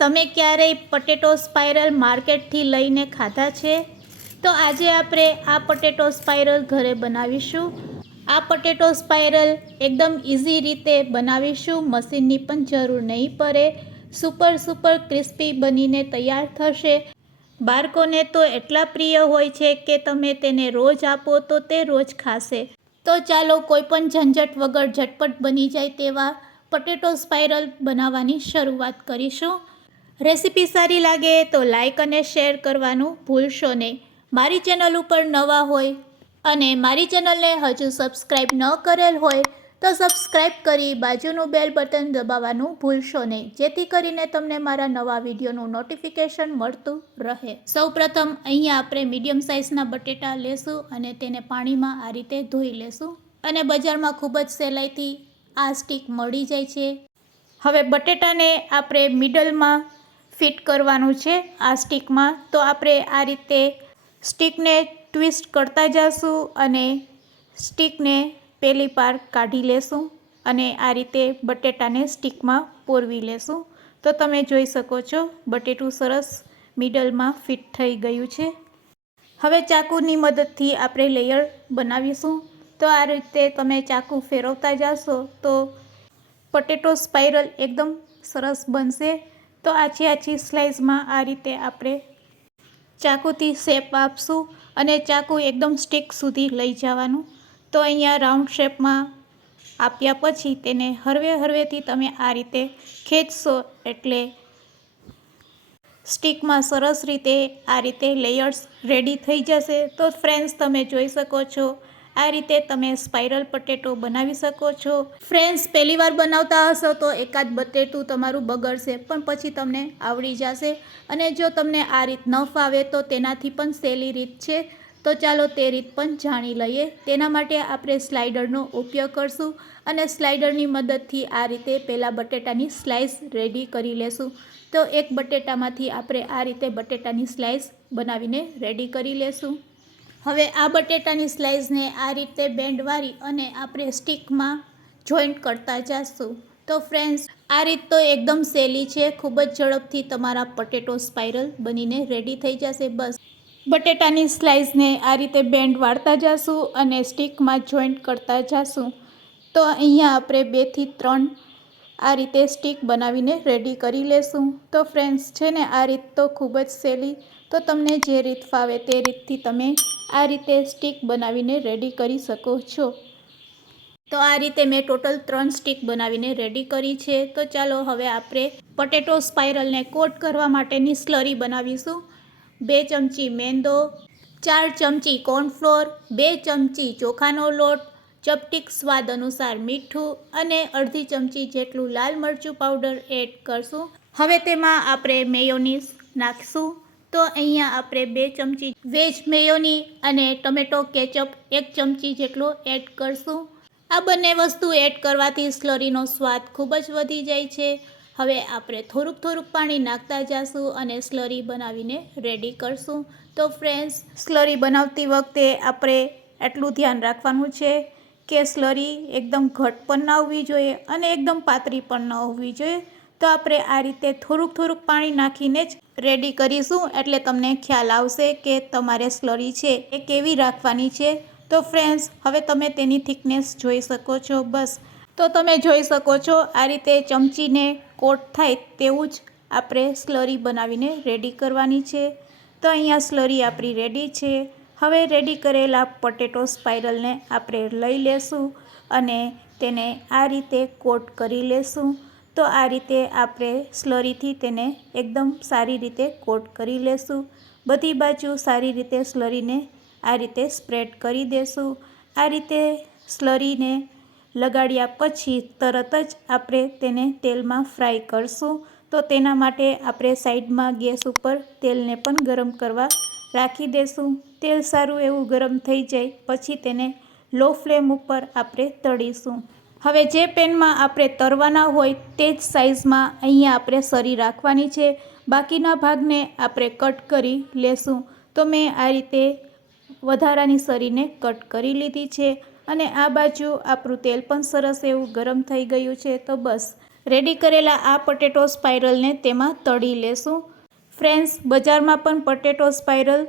તમે ક્યારેય potato spiral માર્કેટથી લઈને ખાધા છે? તો આજે આપણે આ પટેટો સ્પાઇરલ ઘરે બનાવીશું. આ પટેટો સ્પાઇરલ એકદમ ઇઝી રીતે બનાવીશું, મશીનની પણ જરૂર નહીં પડે. સુપર ક્રિસ્પી બનીને તૈયાર થશે. બાળકોને તો એટલા પ્રિય હોય છે કે તમે તેને રોજ આપો તો તે રોજ ખાશે. તો ચાલો કોઈ પણ ઝંઝટ વગર ઝટપટ બની જાય તેવા પટેટો સ્પાઇરલ બનાવવાની શરૂઆત કરીશું. રેસીપી સારી લાગે તો લાઈક અને શેર કરવાનું ભૂલશો નહીં. મારી ચેનલ ઉપર નવા હોય અને મારી ચેનલને હજુ સબસ્ક્રાઈબ ન કરેલ હોય તો સબસ્ક્રાઈબ કરી બાજુનું બેલ બટન દબાવવાનું ભૂલશો નહીં, જેથી કરીને તમને મારા નવા વિડીયોનું નોટિફિકેશન મળતું રહે. સૌપ્રથમ અહીંયા આપણે મીડિયમ સાઇઝના બટેટા લેશું અને તેને પાણીમાં આ રીતે ધોઈ લેશું. અને બજારમાં ખૂબ જ સહેલાઈથી આ સ્ટીક મળી જાય છે. હવે બટેટાને આપણે મિડલમાં ફિટ કરવાનું છે આ સ્ટીકમાં. તો આપણે આ રીતે સ્ટીકને ટ્વિસ્ટ કરતા જઈશું અને સ્ટીકને પેલી પાર કાઢી લેશું અને આ રીતે બટેટાને સ્ટીકમાં પોરવી લેશું. તો તમે જોઈ શકો છો બટેટું સરસ મિડલમાં ફિટ થઈ ગયું છે. હવે ચાકુની મદદથી આપણે લેયર બનાવીશું. તો આ રીતે તમે ચાકુ ફેરવતા જશો તો પટેટો સ્પાઇરલ એકદમ સરસ બનશે. તો આછી સ્લાઇસમાં આ રીતે આપણે ચાકુથી શેપ આપશું અને ચાકુ એકદમ સ્ટીક સુધી લઈ જવાનું. તો અહીંયા રાઉન્ડ શેપમાં આપ્યા પછી તેને હળવેથી તમે આ રીતે ખેંચશો એટલે સ્ટીકમાં સરસ રીતે આ રીતે લેયર્સ રેડી થઈ જશે. તો ફ્રેન્ડ્સ તમે જોઈ શકો છો આ રીતે તમે સ્પાઇરલ પટેટો બનાવી શકો છો. ફ્રેન્ડ્સ પહેલીવાર બનાવતા હશો તો એકાદ બટેટું તમારું બગડશે, પણ પછી તમને આવડી જશે. અને જો તમને આ રીત ન ફાવે તો તેનાથી પણ સહેલી રીત છે. તો ચાલો તે રીત પણ જાણી લઈએ. તેના માટે આપણે સ્લાઇડરનો ઉપયોગ કરશું અને સ્લાઇડરની મદદથી આ રીતે પહેલાં બટેટાની સ્લાઇસ રેડી કરી લેશું. તો એક બટેટામાંથી આપણે આ રીતે બટેટાની સ્લાઇસ બનાવીને રેડી કરી લેશું. હવે આ બટેટાની સ્લાઇસને આ રીતે બેન્ડ વાળી અને આપણે સ્ટીકમાં જોઈન્ટ કરતા જઈશું. તો ફ્રેન્ડ્સ આ રીત તો એકદમ સહેલી છે. ખૂબ જ ઝડપથી તમારા પટેટો સ્પાઇરલ બનીને રેડી થઈ જશે. બસ બટેટાની સ્લાઇસને આ રીતે બેન્ડ વાળતા જઈશું અને સ્ટીકમાં જોઈન્ટ કરતા જઈશું. તો અહીંયા આપણે 2 થી 3 આ રીતે સ્ટીક બનાવીને રેડી કરી લેશું. તો ફ્રેન્ડ્સ છે ને આ રીત તો ખૂબ જ સહેલી. તો તમને જે રીત ફાવે તે રીતથી તમે આ રીતે સ્ટીક બનાવીને રેડી કરી શકો છો. તો આ રીતે મેં ટોટલ 3 સ્ટીક બનાવીને રેડી કરી છે. તો ચાલો હવે આપણે પટેટો સ્પાઇરલને કોટ કરવા માટેની સ્લરી બનાવીશું. 2 ચમચી મેંદો, 4 ચમચી કોર્નફ્લોર, 2 ચમચી ચોખાનો લોટ, ચપટીક સ્વાદ અનુસાર મીઠું અને અડધી ચમચી જેટલું લાલ મરચું પાવડર એડ કરશું. હવે તેમાં આપણે મેયોનીઝ નાખીશું. તો અહીંયા આપણે 2 ચમચી વેજ મેયોની અને ટમેટો કેચઅપ 1 ચમચી જેટલો એડ કરશું. આ બંને વસ્તુ એડ કરવાથી સ્લરીનો સ્વાદ ખૂબ જ વધી જાય છે. હવે આપણે થોડુંક પાણી નાખતા જઈશું અને સ્લરી બનાવીને રેડી કરશું. તો ફ્રેન્ડ્સ સ્લરી બનાવતી વખતે આપણે એટલું ધ્યાન રાખવાનું છે કે સ્લરી એકદમ ઘટ પણ ના હોવી જોઈએ અને એકદમ પાતળી પણ ન હોવી જોઈએ. તો આપણે આ રીતે થોડુંક પાણી નાખીને જ રેડી કરીશું, એટલે તમને ખ્યાલ આવશે કે તમારે સ્લરી છે એ કેવી રાખવાની છે. તો ફ્રેન્ડ્સ હવે તમે તેની થિકનેસ જોઈ શકો છો. બસ તો તમે જોઈ શકો છો આ રીતે ચમચીને કોટ થાય તેવું જ આપણે સ્લરી બનાવીને રેડી કરવાની છે. તો અહીંયા સ્લરી આપણી રેડી છે. હવે રેડી કરેલા પટેટો સ્પાઇરલને આપણે લઈ લેશું અને તેને આ રીતે કોટ કરી લેશું. તો આ રીતે આપણે સ્લરીથી તેને એકદમ સારી રીતે કોટ કરી લેશું. બધી બાજુ સારી રીતે સ્લરીને આ રીતે સ્પ્રેડ કરી દેશું. આ રીતે સ્લરીને લગાડ્યા પછી તરત જ આપણે તેને તેલમાં ફ્રાય કરશું. તો તેના માટે આપણે સાઈડમાં ગેસ ઉપર તેલને પણ ગરમ કરવા રાખી દેશું. તેલ સારું એવું ગરમ થઈ જાય પછી તેને લો ફ્લેમ ઉપર આપણે તળીશું. હવે જે પેનમાં આપણે તળવાના હોય તે જ સાઇઝમાં અહીંયા આપણે સરી રાખવાની છે. બાકીના ભાગને આપણે કટ કરી લેશું. તો મેં આ રીતે વધારાની સરીને કટ કરી લીધી છે અને આ બાજુ આપણું તેલ પણ સરસ એવું ગરમ થઈ ગયું છે. તો બસ રેડી કરેલા આ પટેટો સ્પાઇરલને તેમાં તળી લેશું. ફ્રેન્ડ્સ, બજારમાં પણ પટેટો સ્પાઇરલ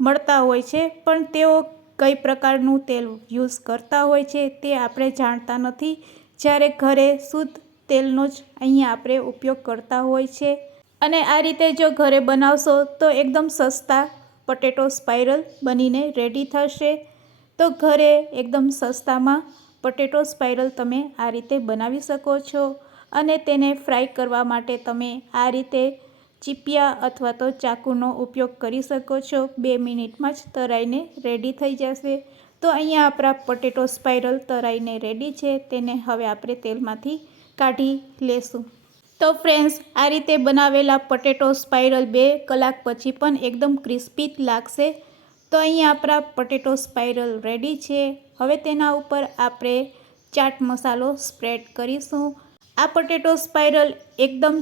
મળતા હોય છે, પણ તેઓ કઈ પ્રકારનું તેલ યુઝ કરતા હોય છે તે આપણે જાણતા નથી. જ્યારે ઘરે શુદ્ધ તેલનો જ અહીંયા આપણે ઉપયોગ કરતા હોય છે. અને આ રીતે જો ઘરે બનાવશો તો એકદમ સસ્તા પટેટો સ્પાઇરલ બનીને રેડી થશે. તો ઘરે એકદમ સસ્તામાં પટેટો સ્પાઇરલ તમે આ રીતે બનાવી શકો છો. અને તેને ફ્રાય કરવા માટે તમે આ રીતે ચીપિયા અથવા તો ચાકુનો ઉપયોગ કરી શકો છો. 2 મિનિટમાં જ તળાઈને રેડી થઈ જશે. તો અહીંયા આપણા પટેટો સ્પાઇરલ તળાઈને રેડી છે. તેને હવે આપણે તેલમાંથી કાઢી લેશું. તો ફ્રેન્ડ્સ, આ રીતે બનાવેલા પટેટો સ્પાઇરલ 2 કલાક પછી પણ એકદમ ક્રિસ્પી લાગશે. તો અહીંયા આપણા પટેટો સ્પાઇરલ રેડી છે. હવે તેના ઉપર આપણે ચાટ મસાલો સ્પ્રેડ કરીશું. આ પટેટો સ્પાઇરલ એકદમ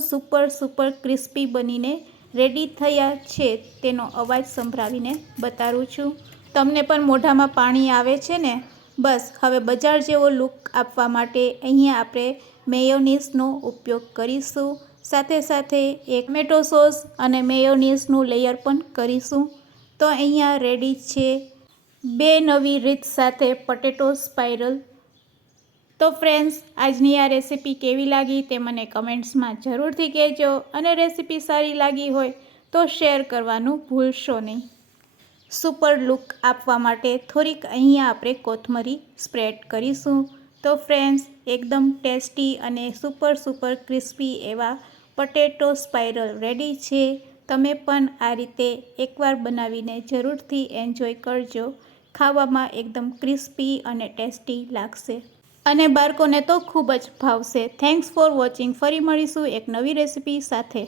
સુપર ક્રિસ્પી બનીને રેડી થયા છે. તેનો અવાજ સંભળાવીને બતાવું છું. તમને પણ મોઢામાં પાણી આવે છે ને? બસ હવે બજાર જેવો લુક આપવા માટે અહીંયા આપણે મેયોનીઝનો ઉપયોગ કરીશું. સાથે સાથે એક ટમેટો સોસ અને મેયોનીઝનું લેયર પણ કરીશું. તો અહીંયા રેડી છે 2 નવી રીત સાથે પટેટો સ્પાઇરલ. તો ફ્રેન્ડ્સ, આજની આ રેસીપી કેવી લાગી તે મને કમેન્ટ્સમાં જરૂરથી કહેજો. અને રેસીપી સારી લાગી હોય તો શેર કરવાનું ભૂલશો નહીં. સુપર લુક આપવા માટે થોડીક અહીંયા આપણે કોથમરી સ્પ્રેડ કરીશું. તો ફ્રેન્ડ્સ, એકદમ ટેસ્ટી અને સુપર ક્રિસ્પી એવા પટેટો સ્પાઇરલ રેડી છે. તમે પણ આ રીતે એકવાર બનાવીને જરૂરથી એન્જોય કરજો. ખાવામાં એકદમ ક્રિસ્પી અને ટેસ્ટી લાગશે. અને બાળકોને તો ખૂબ જ ભાવશે. Thanks for watching. ફરી મળીશું એક નવી રેસીપી સાથે.